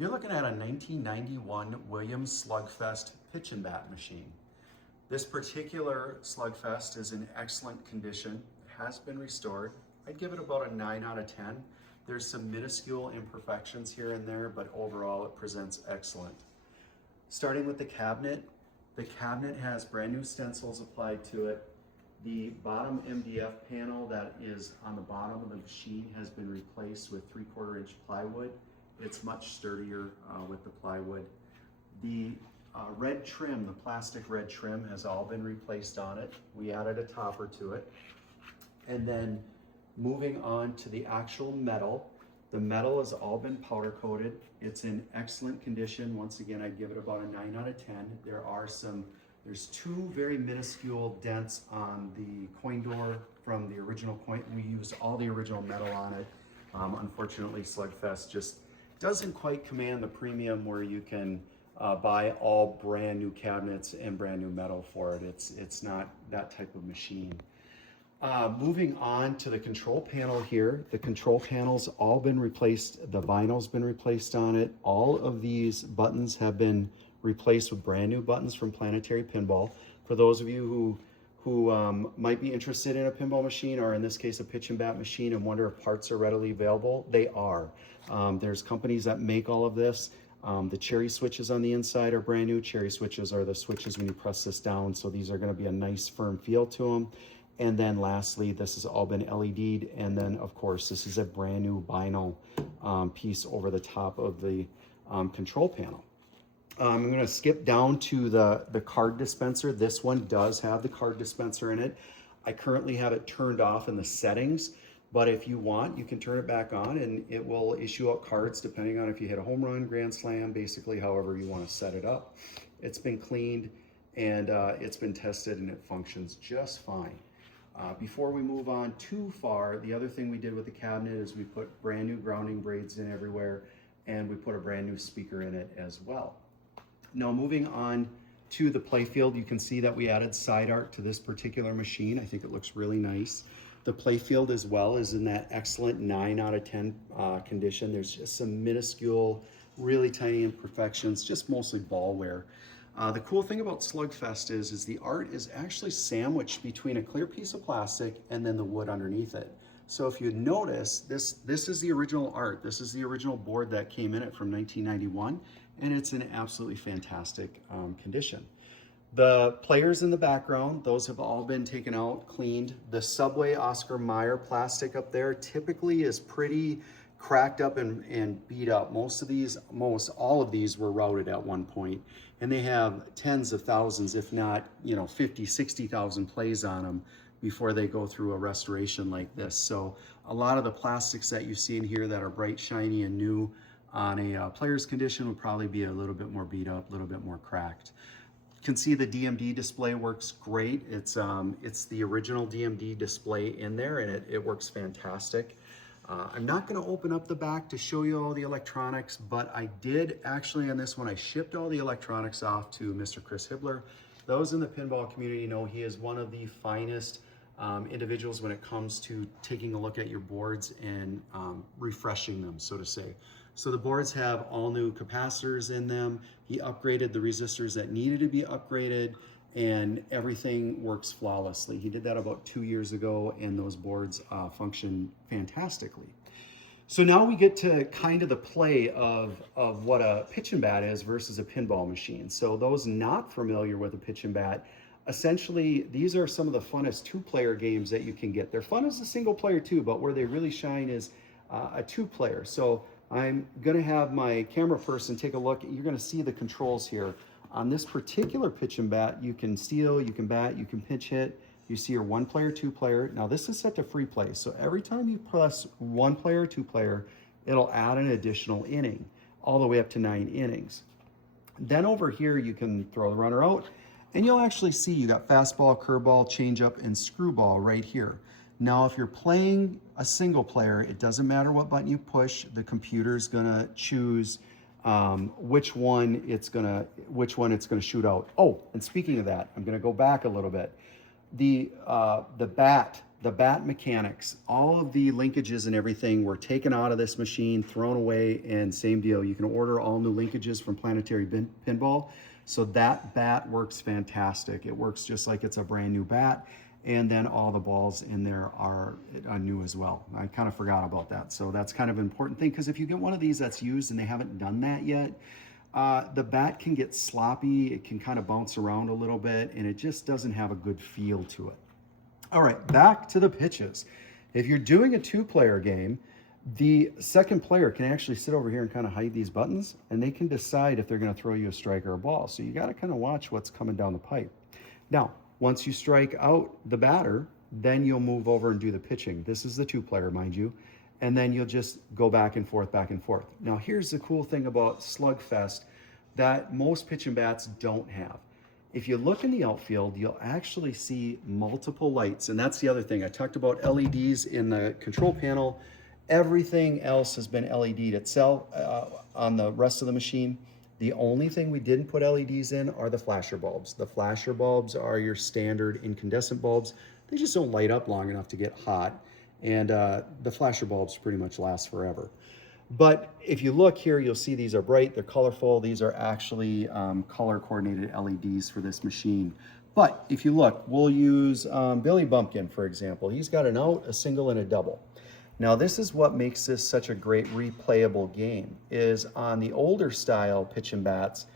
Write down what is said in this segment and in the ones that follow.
You're looking at a 1991 Williams Slugfest pitch and bat machine. This particular Slugfest is in excellent condition, has been restored. I'd give it about a 9 out of 10. There's some minuscule imperfections here and there, but overall it presents excellent. Starting with the cabinet has brand new stencils applied to it. The bottom MDF panel that is on the bottom of the machine has been replaced with 3/4 inch plywood. It's much sturdier with the plywood. The red trim, the plastic red trim, has all been replaced on it. We added a topper to it. And then moving on to the actual metal, the metal has all been powder coated. It's in excellent condition. Once again, I'd give it about a 9 out of 10. There's two very minuscule dents on the coin door from the original coin. We used all the original metal on it. Unfortunately, Slugfest just doesn't quite command the premium where you can buy all brand new cabinets and brand new metal for it. It's not that type of machine. Moving on to the control panel here, the control panel's all been replaced. The vinyl's been replaced on it. All of these buttons have been replaced with brand new buttons from Planetary Pinball. For those of you who might be interested in a pinball machine, or in this case a pitch and bat machine, and wonder if parts are readily available, they are. There's companies that make all of this. The cherry switches on the inside are brand new. Cherry switches are the switches when you press this down, so these are going to be a nice firm feel to them. And then lastly, this has all been LED'd, and then of course this is a brand new vinyl piece over the top of the control panel. I'm going to skip down to the card dispenser. This one does have the card dispenser in it. I currently have it turned off in the settings, but if you want, you can turn it back on and it will issue out cards depending on if you hit a home run, grand slam, basically however you want to set it up. It's been cleaned and it's been tested and it functions just fine. Before we move on too far, the other thing we did with the cabinet is we put brand new grounding braids in everywhere, and we put a brand new speaker in it as well. Now moving on to the playfield, you can see that we added side art to this particular machine. I think it looks really nice. The playfield as well is in that excellent 9 out of 10 condition. There's just some minuscule, really tiny imperfections, just mostly ball wear. The cool thing about Slugfest is the art is actually sandwiched between a clear piece of plastic and then the wood underneath it. So if you notice, this is the original art. This is the original board that came in it from 1991, and it's in absolutely fantastic condition. The players in the background, those have all been taken out, cleaned. The Subway Oscar Mayer plastic up there typically is pretty cracked up and beat up. Most all of these were routed at one point, and they have tens of thousands, if not 50, 60,000 plays on them before they go through a restoration like this. So a lot of the plastics that you see in here that are bright, shiny, and new on a player's condition would probably be a little bit more beat up, a little bit more cracked. You can see the DMD display works great. It's the original DMD display in there, and it works fantastic. I'm not going to open up the back to show you all the electronics, but I did actually on this one, I shipped all the electronics off to Mr. Chris Hibbler. Those in the pinball community know he is one of the finest individuals when it comes to taking a look at your boards and refreshing them, so to say. So the boards have all new capacitors in them. He upgraded the resistors that needed to be upgraded, and everything works flawlessly. He did that about 2 years ago, and those boards function fantastically. So now we get to kind of the play of what a pitch and bat is versus a pinball machine. So those not familiar with a pitch and bat, essentially these are some of the funnest two-player games that you can get. They're fun as a single player too, but where they really shine is a two-player. So I'm gonna have my camera person take a look. You're gonna see the controls here. On this particular pitch and bat, you can steal, you can bat, you can pinch hit. You see your 1-player, 2-player. Now this is set to free play. So every time you press 1-player, 2-player, it'll add an additional inning, all the way up to 9 innings. Then over here, you can throw the runner out, and you'll actually see you got fastball, curveball, changeup, and screwball right here. Now, if you're playing a single player, it doesn't matter what button you push, the computer's gonna choose which one it's gonna shoot out. Oh, and speaking of that, I'm gonna go back a little bit. The bat the bat mechanics, all of the linkages and everything were taken out of this machine, thrown away, and same deal. You can order all new linkages from Planetary Pinball. So that bat works fantastic. It works just like it's a brand new bat. And then all the balls in there are new as well. I kind of forgot about that. So that's kind of an important thing, because if you get one of these that's used and they haven't done that yet, the bat can get sloppy. It can kind of bounce around a little bit, and it just doesn't have a good feel to it. All right, back to the pitches. If you're doing a two-player game, the second player can actually sit over here and kind of hide these buttons, and they can decide if they're going to throw you a strike or a ball. So you got to kind of watch what's coming down the pipe. Now, once you strike out the batter, then you'll move over and do the pitching. This is the two-player, mind you, and then you'll just go back and forth, back and forth. Now, here's the cool thing about Slugfest that most pitching bats don't have. If you look in the outfield, you'll actually see multiple lights. And that's the other thing. I talked about LEDs in the control panel. Everything else has been LED'd itself on the rest of the machine. The only thing we didn't put LEDs in are the flasher bulbs. The flasher bulbs are your standard incandescent bulbs. They just don't light up long enough to get hot. And the flasher bulbs pretty much last forever. But if you look here, you'll see these are bright, they're colorful. These are actually color-coordinated LEDs for this machine. But if you look, we'll use Billy Bumpkin, for example. He's got an out, a single, and a double. Now, this is what makes this such a great replayable game, is on the older style pitch and bats,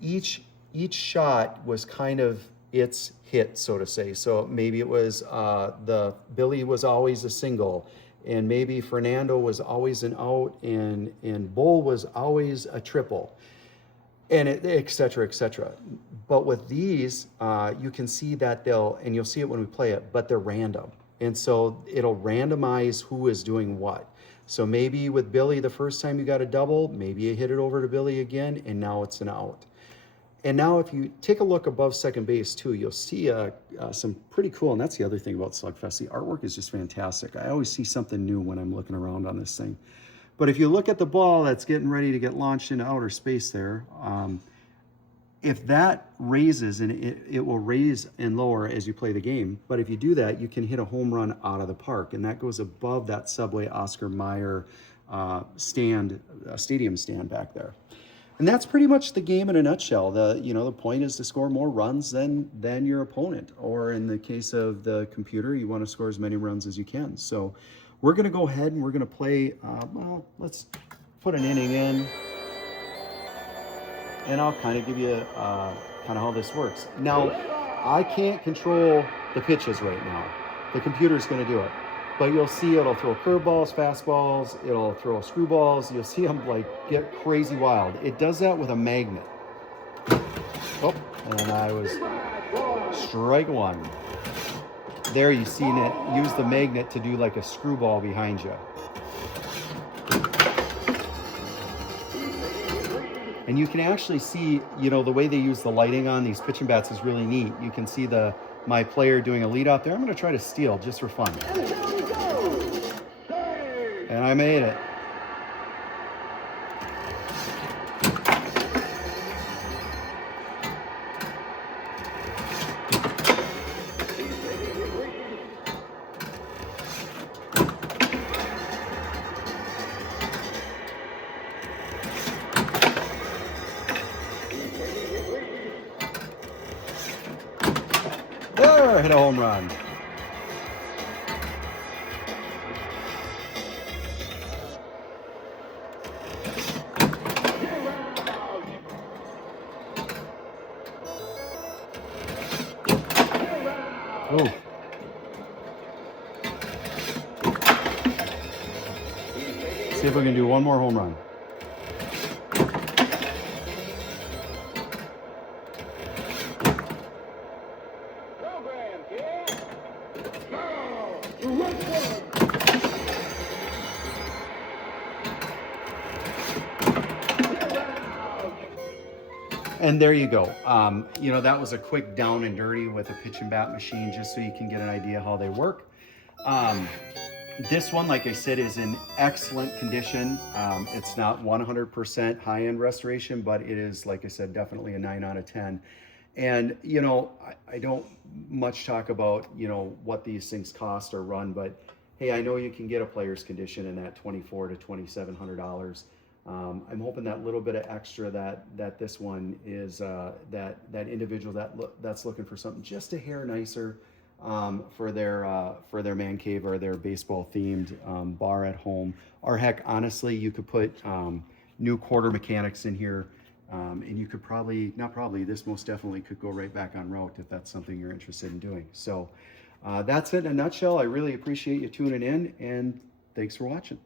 each shot was kind of its hit, so to say. So maybe it was the Billy was always a single, and maybe Fernando was always an out, and Bull was always a triple, and et cetera, et cetera. But with these, you can see that and you'll see it when we play it, but they're random. And so it'll randomize who is doing what. So maybe with Billy, the first time you got a double, maybe you hit it over to Billy again, and now it's an out. And now if you take a look above second base too, you'll see some pretty cool, and that's the other thing about Slugfest. The artwork is just fantastic. I always see something new when I'm looking around on this thing. But if you look at the ball that's getting ready to get launched into outer space there, if that raises, and it will raise and lower as you play the game, but if you do that, you can hit a home run out of the park, and that goes above that Subway Oscar Mayer stadium stand back there. And that's pretty much the game in a nutshell. The point is to score more runs than your opponent, or in the case of the computer, you want to score as many runs as you can. So we're going to go ahead and we're going to play. Let's put an inning in, and I'll kind of give you kind of how this works. Now, I can't control the pitches right now. The computer's going to do it. But you'll see it'll throw curveballs, fastballs, it'll throw screwballs. You'll see them like get crazy wild. It does that with a magnet. Oh, and I was strike one. There you've seen it use the magnet to do like a screwball behind you. And you can actually see, the way they use the lighting on these pitching bats is really neat. You can see my player doing a lead out there. I'm going to try to steal just for fun. And I made it. There, hit a home run. Oh. See if we can do one more home run. And there you go. That was a quick down and dirty with a pitch and bat machine, just so you can get an idea how they work. This one, like I said, is in excellent condition. It's not 100% high-end restoration, but it is, like I said, definitely a 9 out of 10. And, you know, I don't much talk about, you know, what these things cost or run, but hey, I know you can get a player's condition in that $2,400 to $2,700. I'm hoping that little bit of extra that this one is that individual that's looking for something just a hair nicer for their man cave or their baseball themed bar at home. Or heck, honestly, you could put new quarter mechanics in here. And you could this most definitely could go right back on route if that's something you're interested in doing. So that's it in a nutshell. I really appreciate you tuning in, and thanks for watching.